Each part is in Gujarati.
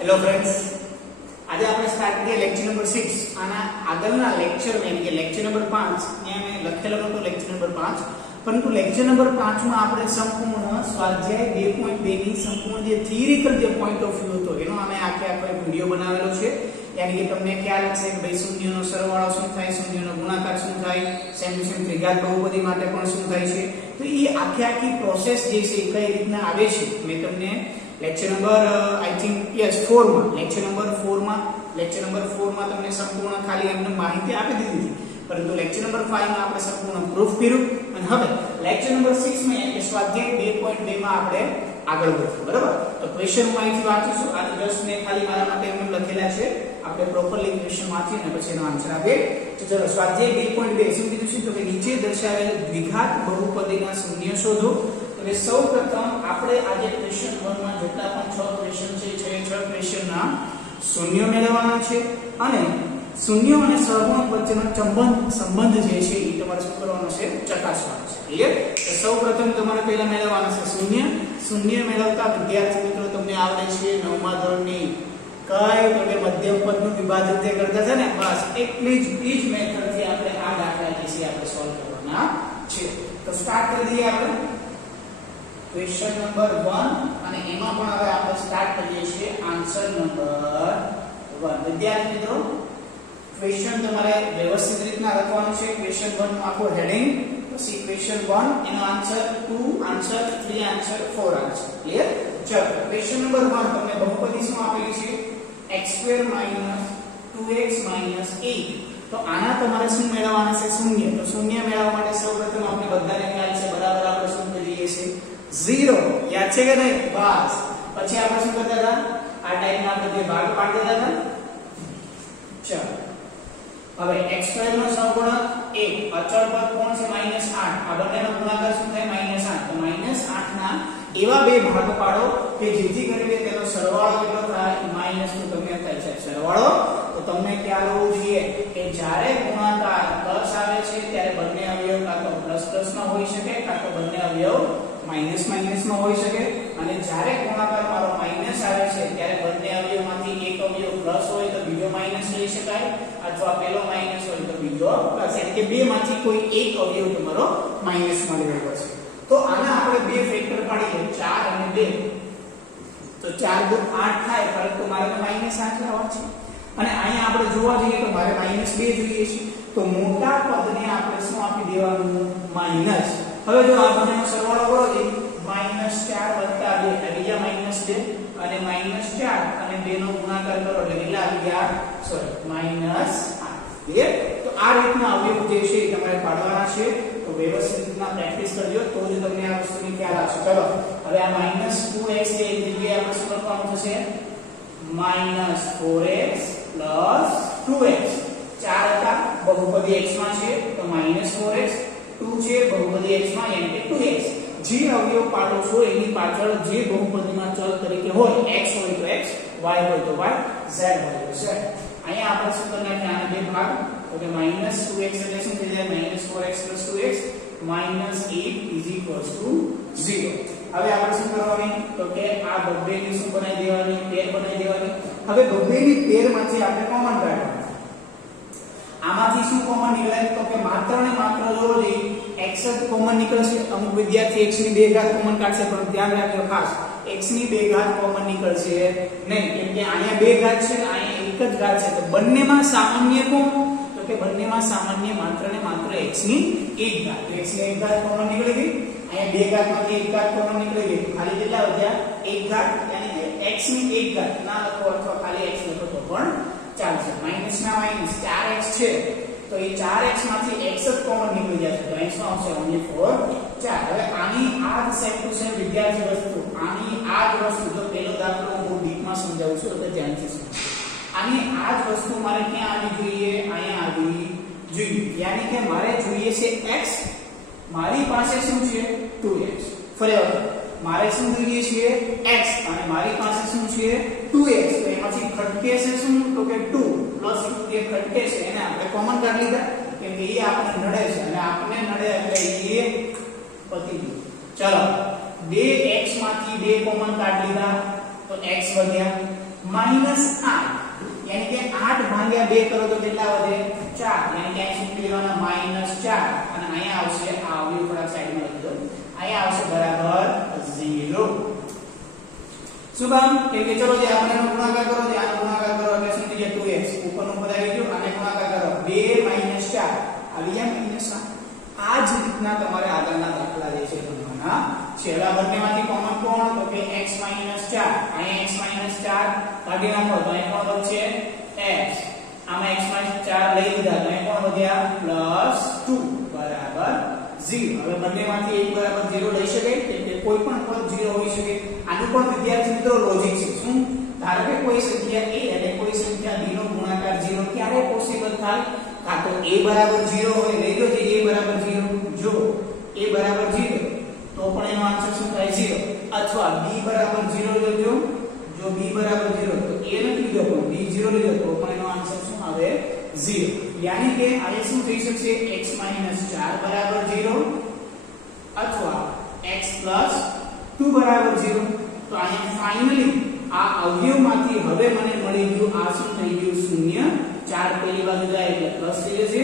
हेलो फ्रेंड्स, आज આપણે સ્ટાર્ટ કરીએ લેક્ચર નંબર 6 આના આગળના લેક્ચર માં એટલે કે લેક્ચર નંબર 5 અહીંયા મેં લખેલો હતો લેક્ચર નંબર 5 પરંતુ લેક્ચર નંબર 5 માં આપણે સંપૂર્ણ સ્વાધ્યાય 2.2 ની સંપૂર્ણ જે થિયરિકલ જે પોઈન્ટ ઓફ વ્યૂ હતો એનો અમે આખો વિડિયો બનાવેલો છે यानी कि તમને ખ્યાલ છે કે ભાई શૂન્યનો સરવાળો શું થાય, શૂન્યનો ગુણાકાર શું થાય, સેમ ટુ સેમ ત્રિઘાત બહુપદી માટે પણ શું થાય છે, તો એ આખી પ્રોસેસ જે છે કઈ રીતના આવે છે મેં તમને lecture number I think yes 4 માં लेक्चर नंबर 4 માં તમને સંપૂર્ણ ખાલી એમને માહિતી આપી દીધી હતી, પરંતુ लेक्चर नंबर 5 માં આપણે સંપૂર્ણ પ્રૂફ કર્યું અને હવે लेक्चर नंबर 6 માં એટલે સ્વાધ્યાય 2.2 માં આપણે આગળ વધીએ. બરાબર, તો ક્વેશ્ચન હું અહીંથી વાંચું છું. આ જસ્ટ મેં ખાલી મારા માટે એમને લખેલા છે, આપણે પ્રોપરલી ક્વેશ્ચન વાંચીને પછી એનો આન્સર આપીએ. તો ચલો સ્વાધ્યાય 2.2 શું કીધું છે તો કે નીચે દર્શાવેલ દ્વિઘાત બહુપદીના શૂન્ય શોધો. तो સૌપ્રથમ આપણે આજે ક્વેશ્ચન 1 માં જેટલા પણ 6 ક્વેશ્ચન છે 6 ક્વેશ્ચનના શૂન્ય મેળવવાના છે અને શૂન્ય અને સહગુણક વચ્ચેનો સંબંધ જે છે એ તમારે શું કરવાનો છે, ચકાસવાનો છે. ક્લિયર? તો સૌપ્રથમ તમારે પહેલા મેળવવાના છે શૂન્ય મેળવતા વિદ્યાર્થી મિત્રો તમને આવડે છે 9મા ધોરણની કઈ તો કે મધ્યમ પદનું વિભાજન તે કરતા છે ને, બસ એટલી જ મેથડથી આપણે આ દાખલા જે છે આપણે સોલ્વ કરવાના છે. તો સ્ટાર્ટ કરી દઈએ આપણે क्वेश्चन नंबर 1 અને એમાં પણ હવે આપણે સ્ટાર્ટ કરીએ છીએ આન્સર નંબર 1. વિદ્યાર્થી મિત્રો ક્વેશ્ચન તમારે વ્યવસ્થિત રીતના લખવાનું છે. ક્વેશ્ચન 1 નું આખું હેડિંગ, પછી ક્વેશ્ચન 1 એનો answer 2 answer 3 answer 4 answer. Clear? ચલો ક્વેશ્ચન નંબર 1 તમને બહુપદી શું આપેલી છે, x2 2x 8. તો આના તમારે શું મેળવવાના છે, શૂન્ય. તો શૂન્ય મેળવવા માટે સૌપ્રથમ આપણે બધાને ખ્યાલ છે બરાબર આપણે શું કરીએ છીએ 0. યાદ છે કે નહીં? બસ પછી આપણે શું કરતા હતા, આ ટાઈપના આપણે બે ભાગ પાડી દેતા હતા. ચલો હવે x2 નો સહગુણક 1 અચળ પદ કોણ છે -8. આ બંનેનો ગુણાકાર શું થાય -8. તો -8 ના એવા બે ભાગ પાડો કે જેથી કરીને તેનો સરવાળો કેટલો થાય -2. તમને થાય છે સરવાળો, તો તમને ખ્યાલ હોવો જોઈએ કે જ્યારે ગુણાકાર પ્લસ આવે છે ત્યારે બંને અવયવ કાં તો પ્લસ માં હોઈ શકે કાં તો બંને અવયવ માઈનસ માં હોઈ શકે, અને જ્યારે ગુણાકાર મારો માઈનસ આવે છે ત્યારે બંને અવયવમાંથી એક અવયવ પ્લસ હોય તો બીજો માઈનસ લઈ શકાય, અથવા પેલો માઈનસ હોય તો બીજો પ્લસ, એટલે કે બે માંથી કોઈ એક અવયવ તમારો માઈનસ માં લેવો પડશે. તો આના આપણે બે ફેક્ટર પાડીએ 4 અને 2. તો 4 2 8 થાય, પરંતુ મારે તો -8 લાવવા છે અને અહીંયા આપણે જોવા જઈએ તો મારે -2 જોઈએ છે. તો મોટા પદને આપણે શું આપી દેવાનું, માઈનસ. હવે જો આ બંનેનો સરવાળો કરો તો -4 + 2 એટલે બીજા -2 અને -4 અને 2 નો ગુણાકાર કરો એટલે કેટલા આવી ગયા, સોરી -8. ક્લિયર? તો આ રીતના અવયવ જે છે એ તમારે પાડવાના છે. તો વ્યવસ્થિત રીતના પ્રેક્ટિસ કરજો તો જ તમને આ વસ્તુની ખ્યાલ આવશે. ચલો હવે આ -2x ની જગ્યાએ આપણે શું લખવાનું થશે, -4x + 2x. 4 હતા બહુપદી x માં છે તો -4x, 2 છે બહુપદી x માં એટલે કે 2x. જે અવયવ પાડો છો એની પાછળ જે બહુપદીમાં ચલ તરીકે હોય, x હોય તો x, y હોય તો y, z હોય તો z. અહીંયા આપણે શું કરના છે, આને બે ભાગ, તો કે -2x એટલે શું થઈ જાય, -4x + 2x -8 = 0. હવે આપણે શું કરવાનું, તો કે આ બબ્બેની શું બનાવી દેવાની, પેર બનાવી દેવાની. હવે બબ્બેની પેરમાંથી આપણે કોમન કાઢવાનું. આમાંથી શું કોમન નીકળે, તો કે માત્ર ને માત્ર જોવો જોઈએ x જ કોમન નીકળશે. અમુક વિદ્યાર્થી x ની 2 ઘાત કોમન કાઢશે, પણ ધ્યાન રાખજો ખાસ x ની 2 ઘાત કોમન નીકળશે નહીં, કેમ કે અહીંયા 2 ઘાત છે ને અહીંયા એક જ ઘાત છે. તો બંનેમાં સામાન્ય કોણ, તો કે બંનેમાં સામાન્ય માત્ર ને માત્ર x ની 1 ઘાત. તો x ની 1 ઘાત કોમન નીકળી ગઈ, અહીંયા 2 ઘાતમાંથી 1 ઘાત કોમન નીકળી ગઈ, ખાલી કેટલા વધ્યા 1 ઘાત. યાની કે x ની 1 ઘાત ના લખો અથવા ખાલી x લખો તો પણ ચાલશે. માઈનસ ના માઈનસ 4x છે તો એ 4x માંથી x જ કોમન નીકળી જશે, તો x માં આવશે only 4. હવે આની આ જ સેમ ટુ સેમ વિદ્યાર્થી વસ્તુ, આની આ જ વસ્તુ, જો પેલો દાખલો હું બહુ ડીપમાં સમજાવું છું એટલે ધ્યાનથી સમજો. આની આ જ વસ્તુ મારે ક્યાં આવી જોઈએ, અહીંયા આવી જોઈએ. યાની કે મારે જોઈએ છે x, મારી પાસે શું છે 2x. ફરી વખત મારે શું જોઈએ છે x અને મારી પાસે શું છે 2x. તો એમાંથી ખટકે છે શું, તો કે 2 પ્લસ જે ખટકે છે એને આપણે કોમન કાઢી લીધા, કેમ કે એ આપણને નડે છે અને આપણને નડે એટલે એ પતી ગયું. ચલો 2x માંથી 2 કોમન કાઢી લીધા તો x વધ્યા, -8 यानी કે 8 ભાગ્યા 2 કરો તો કેટલા વધે 4 यानी કે અહીં શું લેવાના -4 અને અહીંયા આવશે આ અવયવ થોડા સાઈડમાં લખી દો અહીંયા આવશે બરાબર 0 શું કામ કે ચલો જે આપણે ગુણાકાર કરો જે આનો ગુણાકાર કરો એટલે શું થઈ જાય 2x ઉપરનું પદ આવી ગયું અને ગુણાકાર કરો 2 4 આવી જાય -8 આ જ રીતના તમારે આગળના દાખલા જે છે ગણવાના છે હવે બંનેમાંથી કોમન કોણ તો કે x - 4 અહીંયા x - 4 કાઢી નાખો તો અહીં કોણ વધશે x આમાં x - 4 લઈ લીધા તો અહીં કોણ વધ્યા +2 બરાબર 0 હવે બંનેમાંથી એક બરાબર 0 લઈ શકાય કે કોઈ પણ પદ 0 હોઈ શકે આનું પણ વિદ્યાર્થી મિત્રો લોજિક છે શું ધારો કે કોઈ સંખ્યા a અને કોઈ સંખ્યા b નો ગુણાકાર 0 ક્યારે પોસિબલ થાય કાં તો a બરાબર 0 હોય લઈ લો જે a બરાબર 0 જો a બરાબર 0 તો પણ એનો આન્સર શું થાય 0 અથવા b બરાબર 0 લેજો જો b બરાબર 0 તો a નથી લીધો પણ b 0 લીધો તો પણ એનો આન્સર શું આવે 0 यानी કે આ શું થઈ શકશે x - 4 બરાબર 0 અથવા x + 2 બરાબર 0 તો અહીંયા ફાઇનલી આ અવયવમાંથી હવે મને મળી ગયું આ શું થઈ ગયું 0 4 પેલી બાજુ જાય એટલે પ્લસ થઈ જશે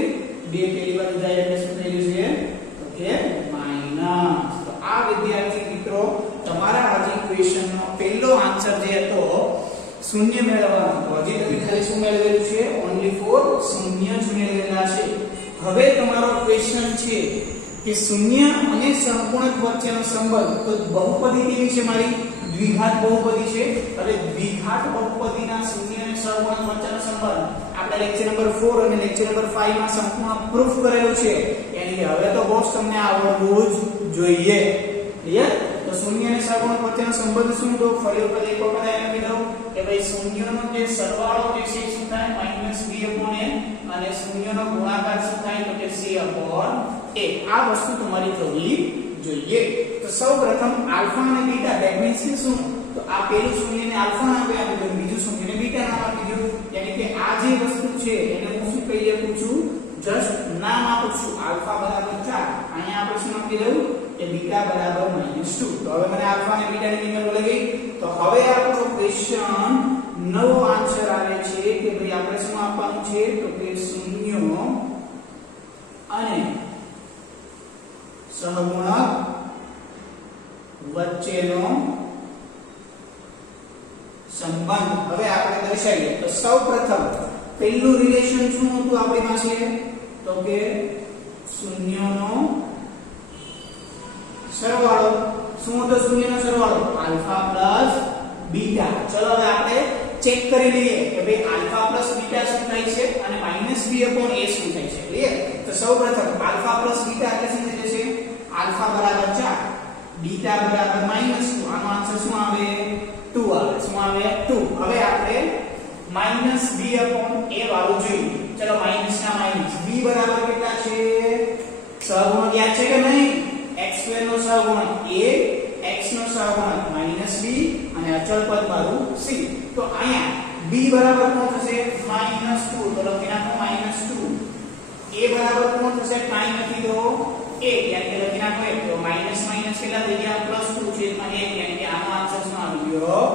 2 પેલી બાજુ જાય એટલે શું થઈ જશે તો કે માઈનસ તો આ વિદ્યાર્થી મિત્રો તમારા આજે ક્વેશ્ચનનો પહેલો આન્સર જે હતો શૂન્ય મેળવવાનો તો હજી તમે ખાલી શું મેળવેલું છે ઓન્લી ફોર શૂન્ય જ મેળવેલા છે હવે તમારો ક્વેશ્ચન છે કે શૂન્ય અને સહગુણક વચ્ચેનો સંબંધ તો બહુપદી કેવી છે મારી દ્વિઘાત બહુપદી છે હવે દ્વિઘાત બહુપદીના શૂન્ય અને સહગુણક વચ્ચેનો સંબંધ આપણે લેક્ચર નંબર 4 અને લેક્ચર નંબર 5 માં સંપૂર્ણ પ્રૂફ કરેલું છે એટલે કે હવે તો બોસ તમને આવડવું જ જોઈએ ક્લિયર તો શૂન્ય અને સહગુણક વચ્ચેનો સંબંધ શું તો ફરી વખત એક વખત એને લખી દઉં કે ભાઈ શૂન્યનો જે સરવાળો જે છે શું થાય -b/a અને શૂન્યનો ગુણાકાર શું થાય તો કે c/a આ વસ્તુ તમારી થવી જોઈએ તો સૌપ્રથમ આલ્ફા અને બીટા ધેટ મીન્સ કે શું તો આ પેલું શૂન્યને આલ્ફા નામ આપી દીધું બીજું શૂન્યને બીટા નામ આપી દીધું યાની કે આ જે વસ્તુ છે એને હું શું કહી શકું છું જસ્ટ નામ આપું છું આલ્ફા બરાબર 4 અહીંયા આપણે શું આપી દઉં કે બીટા બરાબર -2 તો હવે મને આલ્ફા અને બીટા ની કિંમત મળી ગઈ તો હવે આપણો ક્વેશ્ચન નવો આન્સર આવે છે કે ભાઈ આપણે શું આપવાનું છે તો કે શૂન્યો અને સહગુણક વચ્ચેનો સંબંધ હવે આપણે દર્શાવીએ તો સૌપ્રથમ પહેલું રિલેશન શું હતું આપણી પાસે તો કે શૂન્યનો સરવાળો શું હતો શૂન્યનો સરવાળો આલ્ફા પ્લસ બીટા ચલો હવે આપણે ચેક કરી લઈએ કે ભાઈ આલ્ફા પ્લસ બીટા શું થાય છે અને -b/a શું થાય છે ક્લિયર તો સૌપ્રથમ આલ્ફા પ્લસ બીટા એટલે શું થઈ જશે આલ્ફા બરાબર 4 બીટા બરાબર -2 આનો આન્સર શું આવે 2 આવે શું આવે 2 હવે આપણે -b/a વાળું જોઈએ ચલો માઈનસ ના માઈનસ b બરાબર કેટલા છે સહગુણક યાદ છે કે નહીં x2 નો સહગુણક a x નો સહગુણક -b અને અચળ પદ મારું c તો અહીંયા b બરાબર કોણ થશે -2 તો લખી નાખો -2 a બરાબર કોણ થશે કાઈ નથી તો 1 યાની કે લખી નાખો 1 તો માઈનસ માઈનસ કેટલા થઈ ગયા +2 છેદમાં 1 યાની કે આનો આન્સર શું આવી ગયો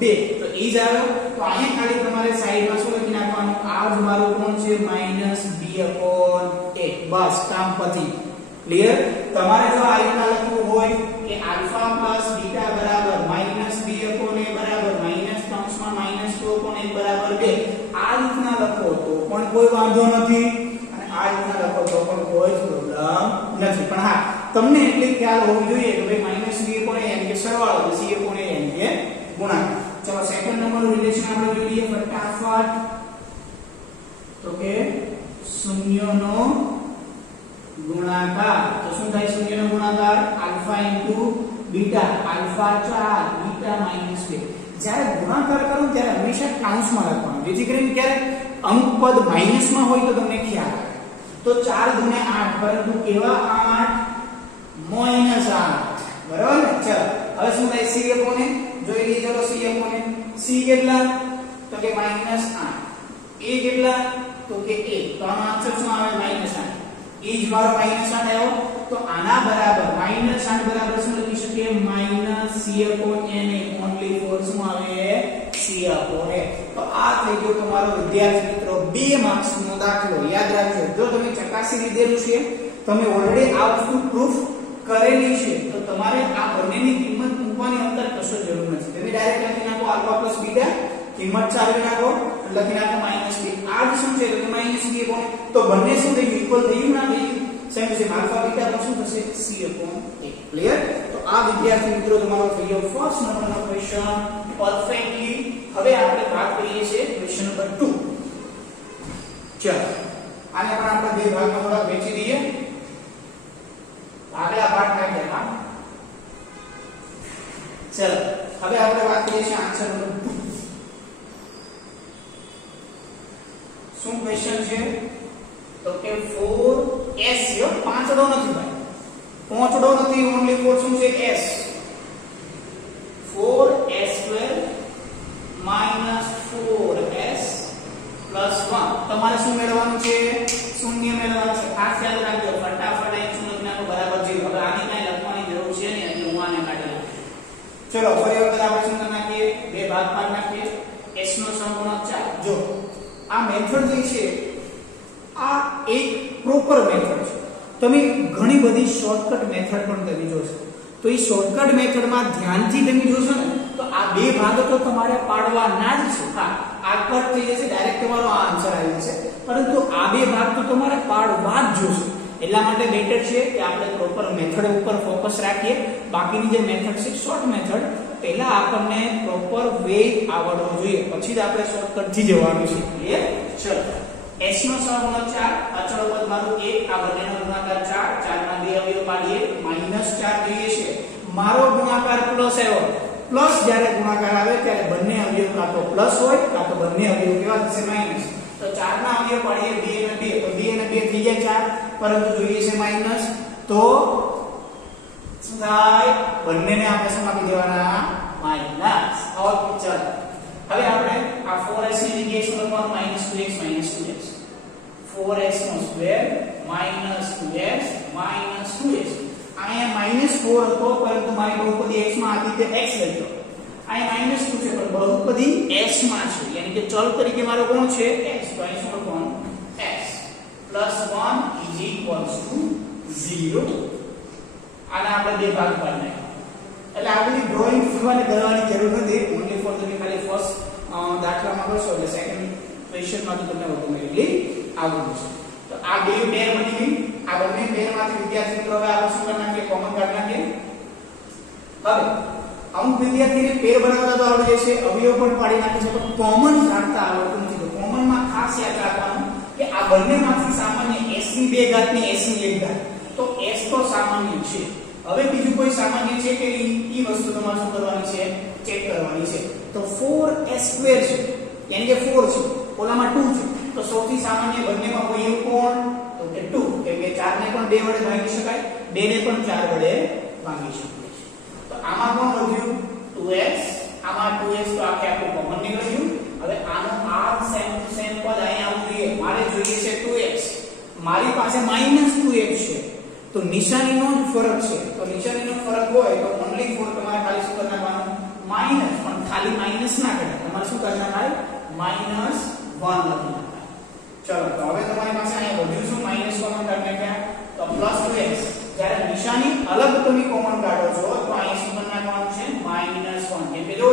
2 તો ઈ જ આવ્યો તો અહીંયા ખાલી તમારે સાઈડમાં શું લખી નાખવાનું આ જ મારું કોણ છે -b/a બસ કામ પતી ક્લિયર તમારે જો આ રીતના લખવું હોય કે આલ્ફા પ્લસ બીટા બરાબર -b/a બરાબર -2/a બરાબર 2 આ રીતના લખો તો પણ કોઈ વાંધો નથી અને આ રીતના લખો તો પણ કોઈ પ્રોબ્લેમ નથી પણ હા તમને એટલે ખ્યાલ હોવો જોઈએ કે ભાઈ -b/a એટલે કે સરવાળો c/a એટલે કે ગુણાકાર ચલો સેકન્ડ નંબરનું રિલેશન આપણે જોઈએ ફટાફટ તો કે શૂન્યનો ગુણાકાર તો શું થાય શૂન્યનો ગુણાકાર આલ્ફા * બીટા આલ્ફા 4 બીટા -2 જ્યારે ગુણાકાર કરો ત્યારે હંમેશા કાઉન્સમાં લખવાનું જેથી કરીને ક્યારે અંક પદ માઈનસમાં હોય તો તમને ખ્યાલ આવે તો 4 * 8 પરંતુ કેવા 8 -8 બરાબર ને ચલો હવે શું થાય c/a ને જોઈ લઈએ ચલો c/a ને c કેટલા તો કે -8 a કેટલા તો કે a તો આનો આન્સર શું આવે -8 એ જ મારો -8 આવ્યો તો આના બરાબર માઈનસ આના બરાબર શું લખી શકીએ minus c upon n only four શું આવે c upon a. તો આ થઈ ગયો તમારો વિદ્યાર્થી મિત્રો 2 માર્ક્સ નો દાખલો. યાદ રાખજો જો તમે ચકાસી લીધેલું છે, તમે ઓલરેડી આ વસ્તુ પ્રૂફ કરેલી છે, તો તમારે આ બંનેની કિંમત મૂકવાની અંદર કશો જરૂર નથી. તમે ડાયરેક્ટ લખી નાખો આલ્ફા પ્લસ બીટા, કિંમત ચાલવી નાખો, લખી નાખો માઈનસ b. આ જ શું છે તો માઈનસ b upon, તો બંને શું થઈ ગયું ઇક્વલ થયું ના થયું સેમ છે. આલ્ફા બીટા પર શું થશે c upon a. ક્લિયર? તો આ વિદ્યાર્થી મિત્રો તમારો થઈ ગયો ફર્સ્ટ નંબરનો ક્વેશ્ચન પરફેક્ટલી. હવે આપણે વાત કરીએ છીએ ક્વેશ્ચન નંબર 2. ચલો આને પણ આપણે બે ભાગમાં થોડા વહેંચી દઈએ. આગલા પાર્ટ નાખીએ. હા ચલો હવે આપણે વાત કરીએ છીએ આન્સર નંબર 2. શું ક્વેશ્ચન છે તો કે 4s યો પાંચડો નથી ભાઈ, પાંચડો નથી, ઓન્લી ફોર શું છે s. 4s2 4s પ્લસ 1 તમારે શું મેળવવાનું છે શૂન્ય મેળવવાનું છે. ખાસ યાદ રાખજો ફટાફટ અહીં શું લખી નાખો બરાબર 0. હવે આની કાઈ લખવાની જરૂર છે નહીં એટલે હું આને કાઢી નાખું. ચલો ફરી વખત આપણે શું કરી નાખીએ બે ભાગ પાડી નાખીએ. s નો સંપૂર્ણ 4. જો આ મેથડ જે છે આ એક પ્રોપર મેથડ છે. તમે ઘણી બધી શોર્ટકટ મેથડ પણ તમે જોશો, તો એ શોર્ટકટ મેથડમાં ધ્યાનથી તમે જોશો ને તો આ બે ભાગ તો તમારે પાડવાના જ છે. હા આ કટ થઈ જશે, ડાયરેક્ટ તમારો આ આન્સર આવી જશે, પરંતુ આ બે ભાગ તો તમારે પાડવા જ જોશે. એટલા માટે બેટર છે કે આપણે પ્રોપર મેથડ ઉપર ફોકસ રાખીએ. બાકીની જે મેથડ છે શોર્ટ મેથડ, પહેલા આપણને પ્રોપર વે આવડવો જોઈએ, પછી જ આપણે શોર્ટકટ થી જવાનું છે. ક્લિયર? ચલો s નો સહગુણક 4, અચળ પદ મારું 1, આ બંનેનો ગુણાકાર 4, 4 ના બે અવયવ પાડીએ -4 જોઈએ છે. મારો ગુણાકાર પ્લસ આવ્યો, પ્લસ જ્યારે ગુણાકાર આવે ત્યારે બંને અવયવ કાં તો પ્લસ હોય કાં તો બંને અવયવ કેવા થશે માઈનસ. તો 4 ના અવયવ પાડીએ 2 અને 2, તો 2 અને 2 થઈ જાય 4, પરંતુ જોઈએ છે માઈનસ, તો શું થાય બંનેને આપણે શું આપી દેવાના માઈનસ. ઓકે ચલો હવે આપણે આ 4s ની જગ્યાએ શું લખવાનું -2x 2x. 4s નો સ્ક્વેર -2x -2x. અહીંયા -4 હતો પરંતુ મારી બહુપદી x માં હતી તે x લખ્યો. અહીંયા -2 છે પણ બહુપદી s માં છે, યાની કે ચલ તરીકે મારો કોણ છે x. તો અહીં શું લખવાનું x + 1 = 0. આને આપણે બે ભાગ પાડી નાખ્યા. એટલે આ બધી ડ્રોઈંગ કરવાની જરૂર નથી, ઓન્લી ફોર તમે ખાલી ફર્સ્ટ દાખલામાં કરશો એટલે સેકન્ડ ક્વેશ્ચનમાં તો તમને ઓટોમેટિકલી આવડું છે. તો આ બે પેર બની ગઈ. આ બંને પેરમાંથી વિદ્યાર્થી મિત્રો હવે આપણે શું કરી નાખીએ કોમન કાઢી નાખીએ. હવે અમુક વિદ્યાર્થીને પેર બનાવતા તો આવડે છે, અવયવ પણ પાડી નાખે છે, પણ કોમન કાઢતા આવડતું નથી. તો કોમનમાં ખાસ યાદ રાખવાનું કે આ બંનેમાંથી સામાન્ય s ની 2 ઘાત ને s ની 1 ઘાત, તો s તો સામાન્ય છે. હવે બીજું કોઈ સામાન્ય છે કે ઈ વસ્તુ તમારે શું કરવાની છે ચેક કરવાની છે. તો 4s2 છે યાની કે 4 છે, ઓલામાં 2 છે, તો સૌથી સામાન્ય બંનેમાં કોઈ એવું કોણ તો કે 2, કેમ કે 4 ને પણ 2 વડે ભાગી શકાય, 2 ને પણ 4 વડે ભાગી શકાય છે. તો આમાં કોણ વધ્યું 2s, આમાં 2s તો આખે આખું કોમન નીકળી ગયું. હવે આનો આ સેમ ટુ સેમ પદ અહીં આવવું જોઈએ. મારે જોઈએ છે 2x, મારી પાસે -2x છે, તો નિશાનીનો જ ફરક છે. તો નિશાનીનો ફરક હોય તો ઓન્લી ફોર તમારે ખાલી શું કરી નાખવાનું માઈનસ, પણ ખાલી માઈનસ ના કરાય, તમારે શું કરી નાખાય -1 લખી નાખાય. ચલો તો હવે તમારી પાસે અહીંયા વધ્યું શું માઈનસ કોમન કાઢી નાખ્યા, તો +2x. જ્યારે નિશાની અલગ તમે કોમન કાઢો છો તો અહીં શું કરી નાખવાનું છે -1. કેમ કે જો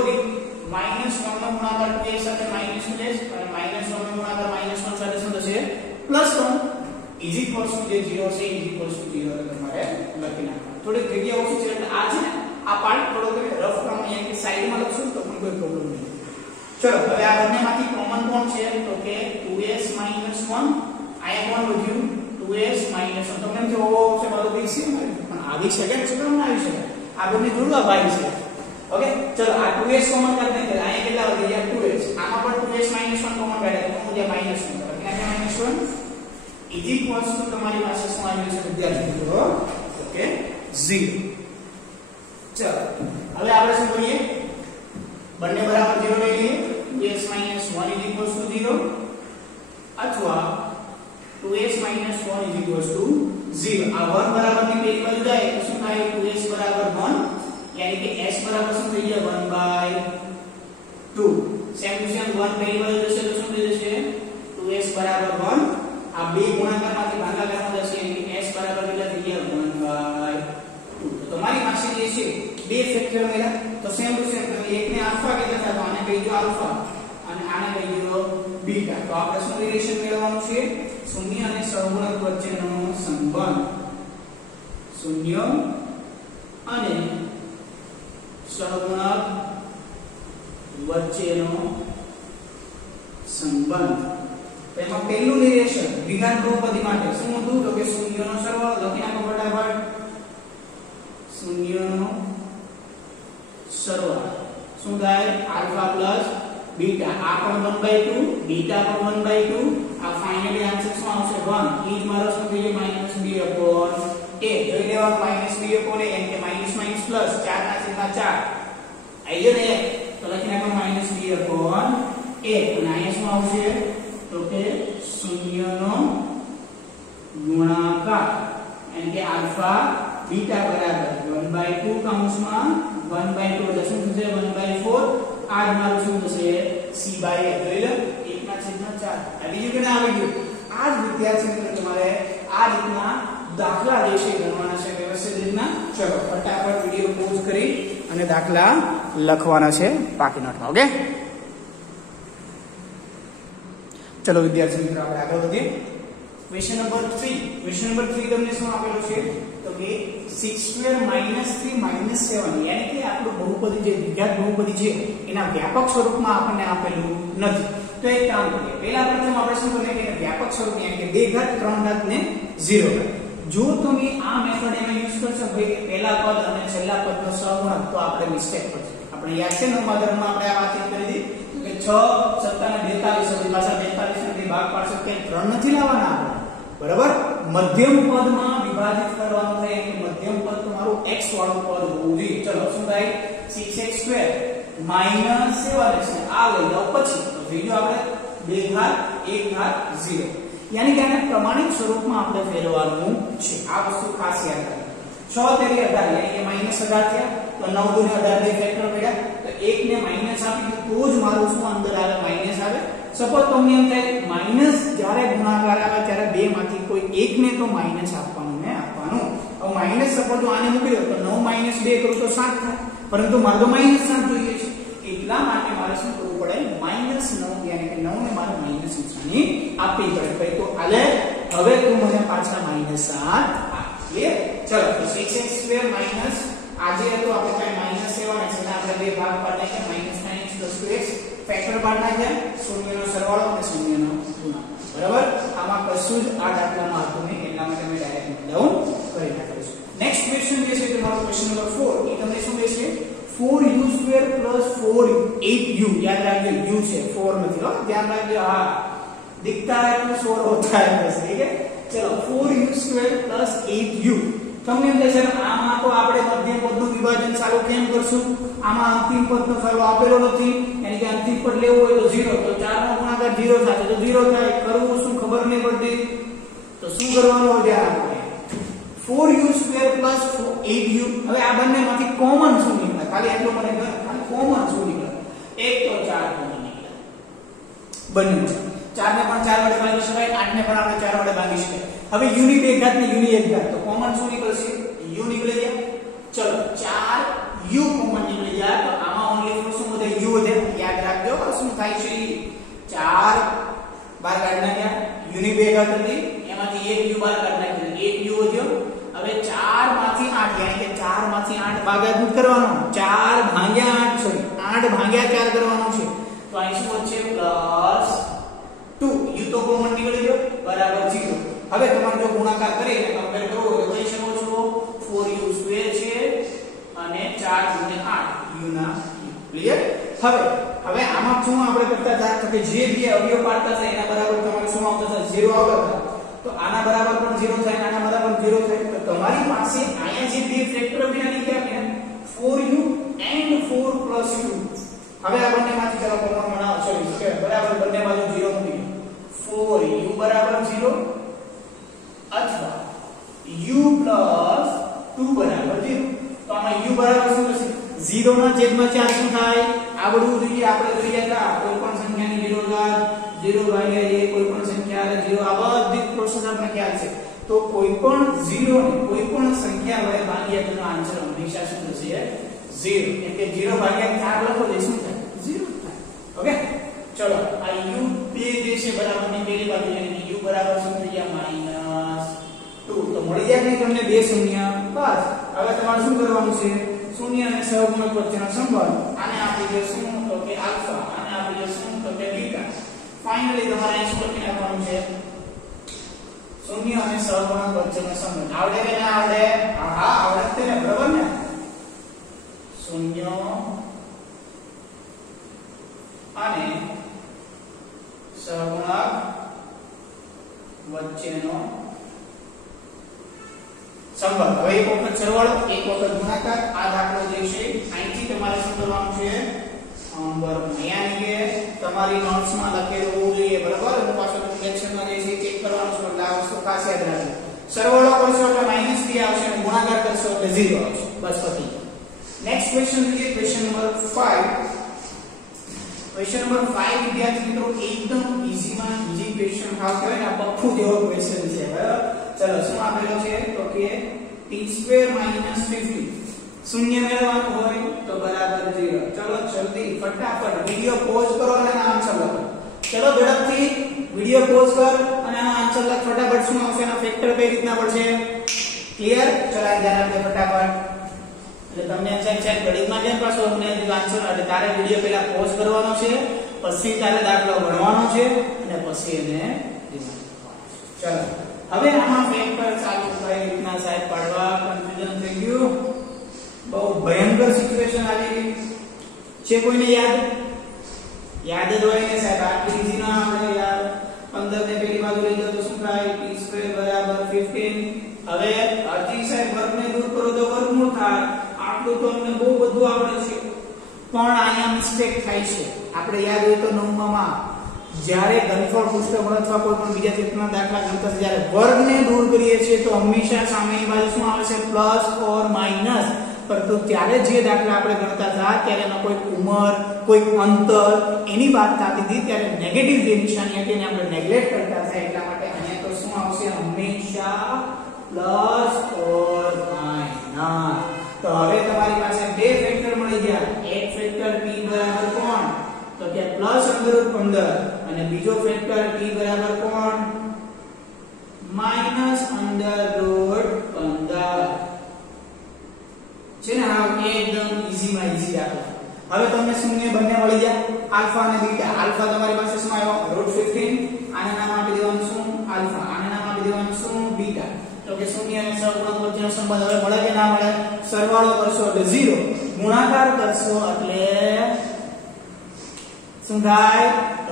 -1 નો ગુણાકાર 2 સાથે -2s અને -1 નો ગુણાકાર -1 સાથે શું થશે +1 ઇઝ ઇક્વલ્સ ટુ જે 0 છે ઇઝ ઇક્વલ્સ ટુ 0 તમારે લખી નાખવાનું. થોડી જગ્યા ઓછી છે એટલે આ છે ને આ પાર્ટ થોડો તમે રફ કામ અહીંયા કે સાઈડમાં લખશો તો પણ કોઈ પ્રોબ્લેમ નહીં. ચલો હવે આ બંનેમાંથી કોમન કોણ છે તો કે 2s - 1. અહીંયા કોણ વધ્યું 2s - 1. તમને એમ થયું ઓહો છે બધું બી છે પણ આવી શકે છે કે ના આવી શકે, આ બંને જોડવા ભાઈ છે. ઓકે ચલો આ 2s કોમન કાઢી નાખીએ. અહીંયા કેટલા વધી ગયા 2s, આમાં પણ 2s - 1 કોમન કાઢ્યા તો કોણ વધ્યા -1. લખી નાખ્યા -1 ઇઝ ઇક્વલ્સ ટુ તમારી પાસે શું આવ્યું છે વિદ્યાર્થી મિત્રો ઓકે 0. ચલો હવે આપણે શું કરીએ બંને બરાબર 0 લઈ લઈએ. 2s - 1 = 0 અથવા 2s - 1 = 0 આ 1 બરાબર ની પેલી બાજુ જાય તો શું થાય 2s બરાબર 1 यानी कि s बराबर શું થઈ જાય 1/2 સેમ ટુ સેમ 1 પેલી બાજુ જશે તો શું થઈ જશે 2s બરાબર 1 આ બે ગુણાકારમાંથી ભાગાકારમાં જશે એટલે કે s બરાબર કેટલા થઈ ગયા 1/2 તો તમારી પાસે જે છે બે ફેક્ટર મળ્યા તો સેમ ટુ સેમ તમે એકને આલ્ફા કહેતા હતા તો આને કહીજો આલ્ફા અને આને કહીજો બીટા તો આપણે શું રિલેશન મેળવવાનું છે શૂન્ય અને સહગુણક વચ્ચેનો સંબંધ શૂન્ય અને સહગુણક વચ્ચેનો સંબંધ એમાં પહેલું રિલેશન વિઘાત બહુપદી માટે શું હતું તો કે શૂન્યનો સરવાળો લખી નાખો ફટાફટ શૂન્યનો સરવાળો શું થાય આલ્ફા પ્લસ બીટા આ પણ 1/2 બીટા પણ 1/2 આ ફાઇનલી આન્સર શું આવશે 1 ઈ જ મારો શું થઈ જાય -b/a જોઈ લેવાનું -b/a એમ કે માઈનસ માઈનસ પ્લસ 4/4 આઈ ગયો ને તો લખી નાખો -b/a અને અહીંયા શું આવશે તો કે શૂન્યનો ગુણાકાર એમ કે આલ્ફા બીટા બરાબર 1/2 કૌંસમાં 1/2 એટલે શું થશે 1/4 આ મારું શું થશે c/a જોઈ લો 1/4 આ બીજું કે ના આવી ગયું આ જ વિદ્યાર્થી મિત્રો તમારે આ રીતના દાખલા જે છે ગણવાના છે વ્યવસ્થિત રીતના ચલો ફટાફટ વિડિયો પોઝ કરી અને દાખલા લખવાના છે પાકી નોટમાં ઓકે ચલો વિદ્યાર્થી મિત્રો આપણે આગળ વધીએ ક્વેશ્ચન નંબર 3 તમને શું આપેલો છે તો કે 6² - 3 - 7 યાની કે આપણું બહુપદી જે વિઘાત બહુપદી છે એના વ્યાપક સ્વરૂપમાં આપણને આપેલું નથી તો એક કામ કરીએ પહેલા પ્રથમ આપણે શું કરીએ કે વ્યાપક સ્વરૂપ યાની કે 2 ઘાત 3 ઘાત ને 0 ઘાત જો તમે આ મેથડ એમાં યુઝ કરશો ભાઈ કે પહેલા પદ અને છેલ્લા પદનો સહગુણક તો આપણે મિસ્ટેક પડશે આપણે યાદ છે નવમા ધોરણમાં આપણે આ વાત કરી દીધી કે 6 7 42 હવે પાછા 42 ને ભાગ પાડશો કે 3 નથી લાવવાના આપણે બરાબર મધ્યમ પદમાં વિભાજિત કરવાનું થાય કે મધ્યમ પદ તમારું x વાળું પદ હોવું જોઈએ ચલો શું થાય 6x² - 7x આ લઈ લો પછી તો બીજું આપણે 2 ઘાત 1 ઘાત 0 यानी कि आने प्रमाणित स्वरूप में આપણે ફેરવવાનું છે આ વસ્તુ ખાસ યાદ રાખો 6 તેરી 18 यानी कि -18 થયા તો 9 દુને 18 બે ફેક્ટર પડ્યા તો 1 ને માઈનસ આપી દો તો જ મારું શું અંદર આવે માઈનસ આવે સપોઝ તમને એમ થાય માઈનસ જ્યારે ગુણાકાર આવે ત્યારે બે માંથી કોઈ એક ને તો માઈનસ આપવાનું ને આપવાનું હવે માઈનસ સપોઝ આને મૂકી દો તો 9 - 2 કરું તો 7 થાય પરંતુ મારે તો -7 જોઈએ છે એટલા માટે મારે શું કરવું પડે -9 यानी कि 9 ને મારે માઈનસ નિશાની આપવી પડે ભાઈ તો આલે હવે તું મને પાછા -7 આપીએ ચલો તો 6x² માઈનસ આજે તો આપણે કઈ -7 છે ને આપણે બે ભાગ પાડે કે -9x + 2x ફેક્ટર પાડના છે શૂન્યનો સરવાળો અને શૂન્યનો ગુણાકાર બરાબર આમાં કશું જ આ દાખલામાં હતું નહીં એટલા માટે મેં ડાયરેક્ટ ડાઉન કરી નાખ્યું છે નેક્સ્ટ ક્વેશ્ચન જે છે તમારો ક્વેશ્ચન નંબર 4 એ તમને શું કહેશે 4u² + 8u याद रखिए u છે 4 નથી હો ધ્યાન રાખજો હા दिखता है तो 16 होता है बस ठीक है चलो 4u² + 8u તમને એમ થશે આમાં તો આપણે મધ્યમ પદનું વિભાજન ચાલુ કેમ કરશું આમાં અંતિમ પદનો ચાલુ આપેલો નથી એટલે કે અંતિમ પદ લેવું હોય તો 0 તો 4 નો ગુણાકાર 0 થાય તો 0 થાય કરવું શું ખબર નહીં પડતી તો શું કરવાનું હોય આપણે 4u² + 8u હવે આ બંનેમાંથી કોમન શું નીકળે ખાલી એટલું મને કર ખાલી કોમન શું નીકળે એક તો 4 કોમન નીકળે બંને 4 ને પણ 4 વડે ભાગી શકાય 8 ને પણ આપણે 4 વડે ભાગી શકાય હવે u ની બે ઘાત ને u ની એક ઘાત તો કોમન શું નીકળશે u નીકળી જાય ચલો 4u કોમન નીકળી જાય તો આમાં ઓન્લી ફોર શું વધે u વધે યાદ રાખજો શું થાય છે 4 બાર કાઢના ગયા u ની બે ઘાત હતી એમાંથી એક u બાર કાઢ નાખ્યો એક u વધ્યો હવે 4 માંથી 8 यानी कि 4 માંથી 8 ભાગાકાર કરવાનો 4 ભાગ્યા 8 સોરી 8 ભાગ્યા 4 કરવાનો છે તો અહીં શું વધશે +2 u તો કોમન નીકળી ગયો બરાબર 0 હવે તમારે જો ગુણાકાર કરી અને કમ્પેર કરવો હોય તો કહી શકો છો 4u² છે અને 4 * 8 u ના ક્લિયર હવે આમાં શું આપણે કરતા હતા તો કે જે બે અવયવ પાડતા હતા એના બરાબર તમારે શું આવતા હતા 0 આવતા હતા તો આના બરાબર પણ 0 થાય આના બરાબર 0 થાય તો તમારી પાસે અહીંયા જે બે ફેક્ટર બન્યા નીકળ્યા કે 4u and 4 + 2 હવે આ બંનેમાંથી ચાલો કોમન બનાવો સોરી કે બરાબર બંને બાજુ 0 મૂકી 4u = 0 અથવા u plus 2 બરાબર 0. તો આમાં u બરાબર શું થશે? 0 ના છેદમાં 4 શું થાય? આવડવું જોઈએ. આપણે જોયા હતા કોઈ પણ સંખ્યાની 0 ઘાત 0 ભાગ્યા a, કોઈ પણ સંખ્યા 0, આ બધી પ્રોસેસ આપણે ખ્યાલ છે. તો કોઈ પણ 0 ને કોઈ પણ સંખ્યા વડે ભાગ્યા તેનો આન્સર હંમેશા શું થશે? 0. એટલે 0 ભાગ્યા 4 લખો તો શું થાય? 0 થાય. ઓકે, ચલો આ u બે જે છે બરાબરની પેલી બાજુ એટલે u બરાબર શું થઈ ગયા? -2. તો મળી જાય ને તમને બે શૂન્ય. બસ હવે તમારે શું કરવાનું છે? શૂન્ય અને સહગુણક વચ્ચેનો સંબંધ. આને આપી દે શું? તો કે આલ્ફા. આને આપી દે શું? તો કે બીટા. ફાઇનલી તમારે અહીં શું લખી નાખવાનું છે? શૂન્ય અને સહગુણક વચ્ચેનો સંબંધ. આવડે કે ના આવડે? હા આવડે છે ને, બરાબર ને? શૂન્ય અને સહગુણક વચ્ચેનો સંબંધ. હવે એક વખત સરવાળો, એક વખત ગુણાકાર. આ દાખલો જે છે અહીંથી તમારે શું કરવાનું છે? યાની કે તમારી નોટ્સમાં લખેલું હોવું જોઈએ, બરાબર? હું પાછો લેક્ચરમાં જે છે ચેક કરવાનું છે એટલે આ વસ્તુ ખાસ યાદ રાખજો. સરવાળો કરશો એટલે -3 આવશે અને ગુણાકાર કરશો એટલે 0 આવશે. બસ પતી. નેક્સ્ટ ક્વેશ્ચન જોઈએ, ક્વેશ્ચન નંબર 5. ક્વેશ્ચન નંબર 5 વિદ્યાર્થી મિત્રો એકદમ ઈઝીમાં ઈઝી ક્વેશ્ચન હાવ કહેવાય ને, આ બખુ જેવો ક્વેશ્ચન છે. બરાબર, ચલો શું આપેલો છે? તો કે t² - 50 શૂન્ય મેળવવાનું હોય તો બરાબર 0. ચલો જલ્દી ફટાફટ વિડિયો પોઝ કરો અને આન્સર લખો. ચલો ઝડપથી વિડિયો પોઝ કર અને આન્સર લખ ફટાફટ. શું આવશે? એના ફેક્ટર કઈ રીતના પડશે? ક્લિયર? ચલો આ ધ્યાન આપજો ફટાફટ. એટલે તમને ચેક ઘડીમાં જેમ પાછો અમને આન્સર એટલે તારે વિડિયો પહેલા પોઝ કરવાનો છે, પછી તારે દાખલો ગણવાનો છે અને પછી એને દિમાગ રાખવાનો છે. ચલો હવે આમાં ફેક્ટર ચાલુ કઈ રીતના સાહેબ પાડવા? કન્ફ્યુઝન થઈ ગયું? બહુ ભયંકર સિચ્યુએશન આવી ગઈ છે. કોઈને યાદ જ હોય ને સાહેબ? આટલી ઈઝી ના આપણે યાર. 15 ને પેલી બાજુ લઈ જાઓ તો શું થાય? t² = 15. હવે હજી સાહેબ વર્ગને દૂર કરો તો વર્ગમૂળ થાય. આટલું તો અમને બહુ બધું આવડે છે, પણ અહીંયા મિસ્ટેક થાય છે. આપણે યાદ હોય તો 9મા માં જ્યારે ઘનફળ પુષ્ઠફળ અથવા કોઈ પણ બીજા ચેપ્ટરના દાખલા ગણતા જ્યારે વર્ગને દૂર કરીએ છીએ તો હંમેશા સામેની બાજુ શું આવે છે? Plus or minus. પરંતુ ત્યારે જે દાખલા આપણે ગણતા હતા ત્યારે એનો કોઈ ઉંમર, કોઈ અંતર એની વાત થતી હતી, ત્યારે નેગેટિવ જે નિશાની હતી એને આપણે નેગ્લેક્ટ કરતા હતા. એટલા માટે અહીંયા તો શું આવશે? હંમેશા પ્લસ ઓર માઈનસ. તો હવે તમારી પાસે બે ફેક્ટર મળી ગયા. એક ફેક્ટર p બરાબર કોણ? તો કે +√15 અને બીજો ફેક્ટર p બરાબર કોણ? -√15 છે ને? હા એકદમ ઈઝી માં ઈઝી દાખલો. હવે તમને શૂન્ય બંને મળી ગયા, આલ્ફા અને બીટા. આલ્ફા તમારી પાસે શું આવ્યો? √15. આને નામ આપી દેવાનું શું? આલ્ફા. આને નામ આપી દેવાનું શું? બીટા. તો કે શૂન્ય અને સહગુણક વચ્ચેનો સંબંધ હવે મળે કે ના મળે? સરવાળો કરશો એટલે 0, ગુણાકાર કરશો એટલે શું થાય?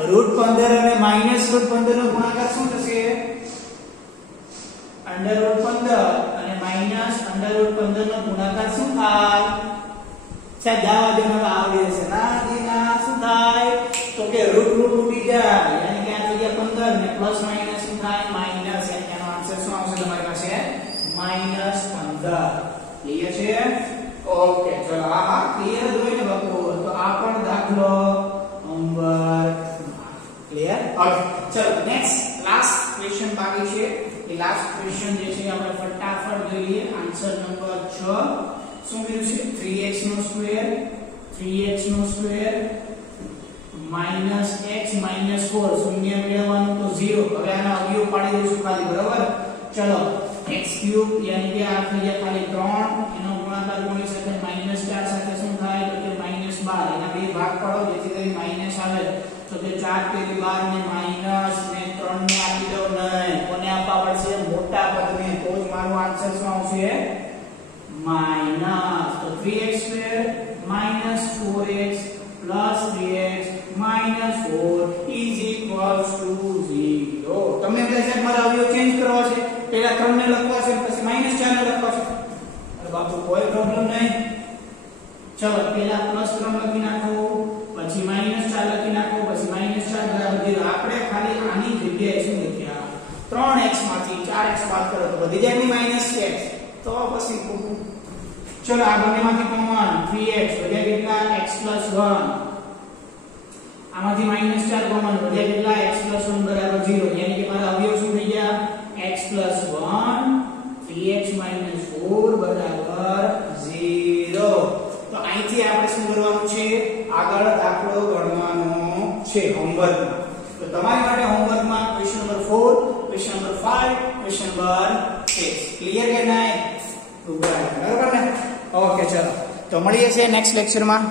√15 અને -√15 નો ગુણાકાર શું થશે? √15 અને -√15 નો ગુણાકાર શું થાય? સાહેબ જાવા દે, મને આવડી જશે. ના શું થાય? તો કે રૂટ ઉડી જાય, યાની કે આ જગ્યા 15 ને પ્લસ માઈનસ શું થાય? માઈનસ. યાની કે આનો આન્સર શું આવશે તમારી પાસે? -15. ક્લિયર છે? ઓકે ચલો આ ક્લિયર હોય ને બાપુ? તો આ પણ દાખલો નંબર ક્લિયર. ઓકે ચલો નેક્સ્ટ લાસ્ટ ક્વેશ્ચન બાકી છે. એ લાસ્ટ ક્વેશ્ચન જે છે આપણે ફટાફટ જોઈએ. આન્સર નંબર 6 શું કીધું છે? 3x નો સ્ક્વેર -x -4 શૂન્ય મેળવવાનું તો 0. હવે આના અવયવ પાડી દઈશું ખાલી, બરાબર? ચલો x³ યાની કે આ થઈ ગયા ખાલી 3, એનો ગુણાકાર કોની સાથે? -4 સાથે શું થાય? તો કે -12. એના બે ભાગ પાડો જેથી કરી માઈનસ આવે. તો કે 4 તેરી 12 ને માઈનસ ને 3 ને આપી દો નહીં. કોને આપવા પડશે? મોટા પદને. તો જ મારો આન્સર શું આવશે? માઈનસ. તો 3x² -4x +3x -4 = 0. તમને એમ થાય છે મારા અવયવ ચેન્જ કરવા છે, પહેલા 3 ને લખવા છે પછી -4 ને લખવા છે. અરે બાપુ કોઈ પ્રોબ્લેમ નહીં. ચલો પહેલા +3 લખી નાખો, પછી -4 લખી નાખો, પછી -4 બરાબર 0. આપણે ખાલી આની જગ્યાએ શું લખ્યા? 3x માંથી 4 4x બાદ કરો તો વધી જાય ને -x તો પછી ચલો આ બંનેમાંથી કોમન 3x વધ્યા કેટલા x + 1 આમાંથી -4 કોમન વધ્યા કેટલા x + 1 બરાબર 0 યાની કે મારા અવયવ શું થઈ ગયા x + 1 3x - 4 બરાબર 0 તો અહીંથી આપણે શું કરવાનું છે આગળ દાખલો ગણવાનો છે હોમવર્કમાં તો તમારી માટે હોમવર્કમાં question number 4 question number 5 question number 6 ક્લિયર કે નહીં બરાબર ને ઓકે ચલો તો મળીએ છીએ નેક્સ્ટ લેક્ચરમાં